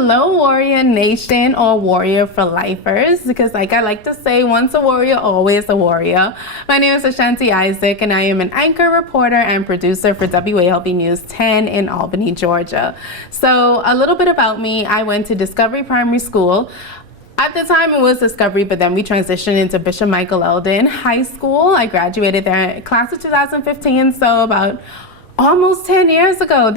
Hello Warrior Nation, or Warrior for Lifers, because like I like to say, once a warrior, always a warrior. My name is Ashanti Isaac and I am an anchor, reporter, and producer for WALB News 10 in Albany, Georgia. So a little bit about me: I went to Discovery Primary School. At the time it was Discovery, but then we transitioned into Bishop Michael Eldon High School. I graduated there class of 2015, so about almost 10 years ago.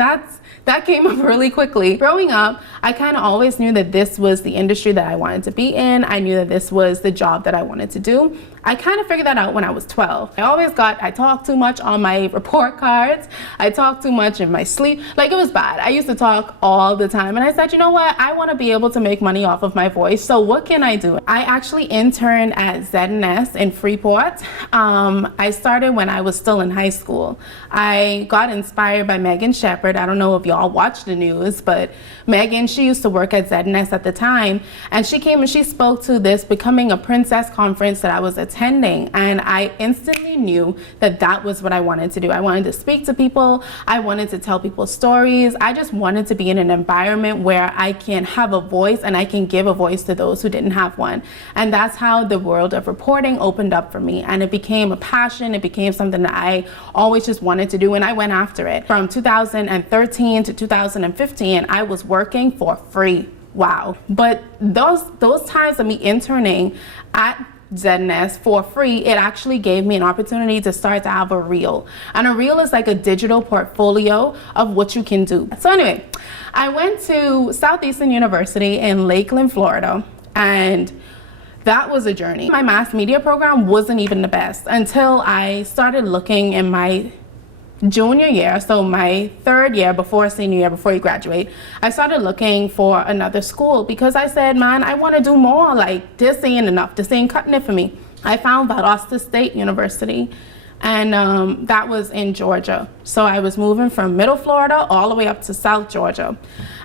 That came up really quickly. Growing up, I kind of always knew that this was the industry that I wanted to be in. I knew that this was the job that I wanted to do. I kind of figured that out when I was 12. I talked too much on my report cards. I talked too much in my sleep. Like, it was bad. I used to talk all the time. And I said, you know what? I want to be able to make money off of my voice. So what can I do? I actually interned at ZNS in Freeport. I started when I was still in high school. I got inspired by Megan Shepherd. I don't know if y'all watch the news, but Megan, she used to work at ZNS at the time. And she came and she spoke to this Becoming a Princess conference that I was attending, and I instantly knew that that was what I wanted to do. I wanted to speak to people. I wanted to tell people stories. I just wanted to be in an environment where I can have a voice and I can give a voice to those who didn't have one. And that's how the world of reporting opened up for me, and it became a passion. It became something that I always just wanted to do, and I went after it. From 2013 to 2015, I was working for free. Wow. But those times of me interning at ZNS for free, it actually gave me an opportunity to start to have a reel. And a reel is like a digital portfolio of what you can do. So anyway, I went to Southeastern University in Lakeland, Florida, and that was a journey. My mass media program wasn't even the best until I started looking in my junior year, so my third year before senior year, before you graduate. I started looking for another school because I said, man, I want to do more. Like, this ain't enough. This ain't cutting it for me. I found Valdosta State University, and that was in Georgia. So I was moving from middle Florida all the way up to South Georgia,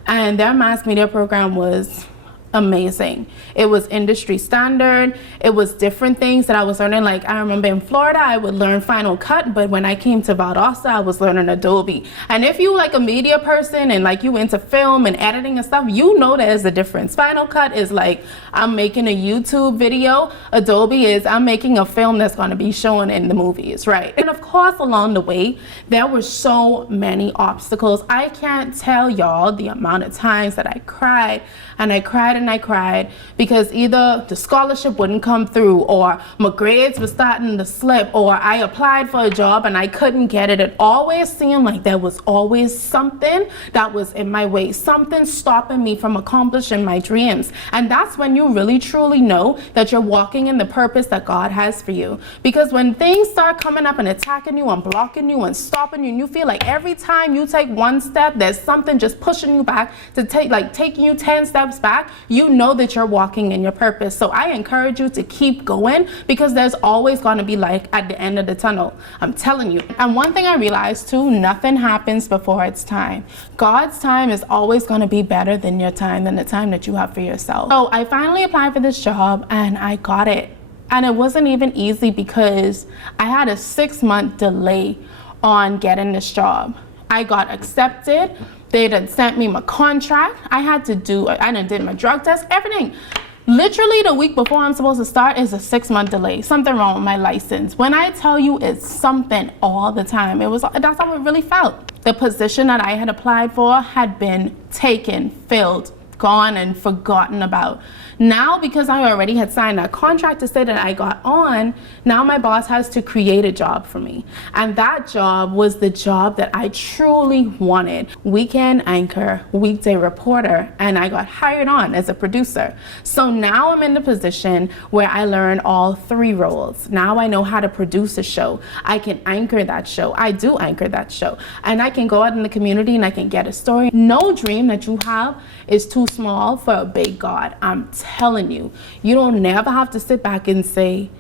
and their mass media program was amazing. It was industry standard. It was different things that I was learning. Like, I remember in Florida, I would learn Final Cut, but when I came to Valdosta, I was learning Adobe. And if you like a media person and like you into film and editing and stuff, you know there's a difference. Final Cut is like, I'm making a YouTube video. Adobe is, I'm making a film that's going to be shown in the movies, right? And of course, along the way, there were so many obstacles. I can't tell y'all the amount of times that I cried and I cried and I cried because either the scholarship wouldn't come through, or my grades were starting to slip, or I applied for a job and I couldn't get it. It always seemed like there was always something that was in my way, something stopping me from accomplishing my dreams. And that's when you really truly know that you're walking in the purpose that God has for you. Because when things start coming up and attacking you and blocking you and stopping you, and you feel like every time you take one step, there's something just pushing you back to taking you 10 steps back, you know that you're walking in your purpose. So I encourage you to keep going, because there's always going to be light at the end of the tunnel. I'm telling you. And one thing I realized too, nothing happens before its time. God's time is always going to be better than your time, than the time that you have for yourself. So I finally applied for this job and I got it. And it wasn't even easy because I had a 6-month delay on getting this job. I got accepted. They had sent me my contract. I did my drug test, everything. Literally the week before I'm supposed to start is a 6-month delay. Something wrong with my license. When I tell you it's something all the time, that's how it really felt. The position that I had applied for had been taken, filled, gone, and forgotten about. Now, because I already had signed that contract to say that I got on, now my boss has to create a job for me. And that job was the job that I truly wanted. Weekend anchor, weekday reporter, and I got hired on as a producer. So now I'm in the position where I learn all 3 roles. Now I know how to produce a show. I can anchor that show. I do anchor that show. And I can go out in the community and I can get a story. No dream that you have is too small for a big God. I'm telling you, you don't never have to sit back and say,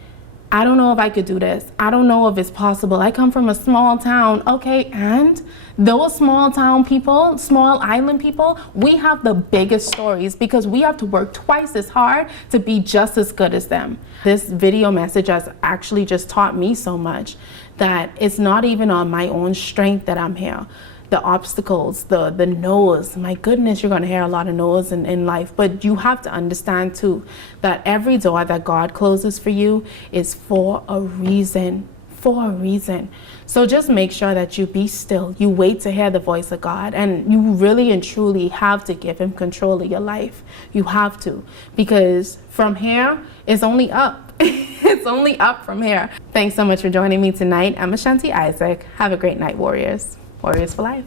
I don't know if I could do this. I don't know if it's possible. I come from a small town. Okay, and those small town people, small island people, we have the biggest stories because we have to work twice as hard to be just as good as them. This video message has actually just taught me so much that it's not even on my own strength that I'm here. the obstacles, the no's. My goodness, you're going to hear a lot of no's in life, but you have to understand too that every door that God closes for you is for a reason. For a reason. So just make sure that you be still. You wait to hear the voice of God, and you really and truly have to give him control of your life. You have to, because from here it's only up. It's only up from here. Thanks so much for joining me tonight. I'm Ashanti Isaac. Have a great night, warriors. Warriors for life.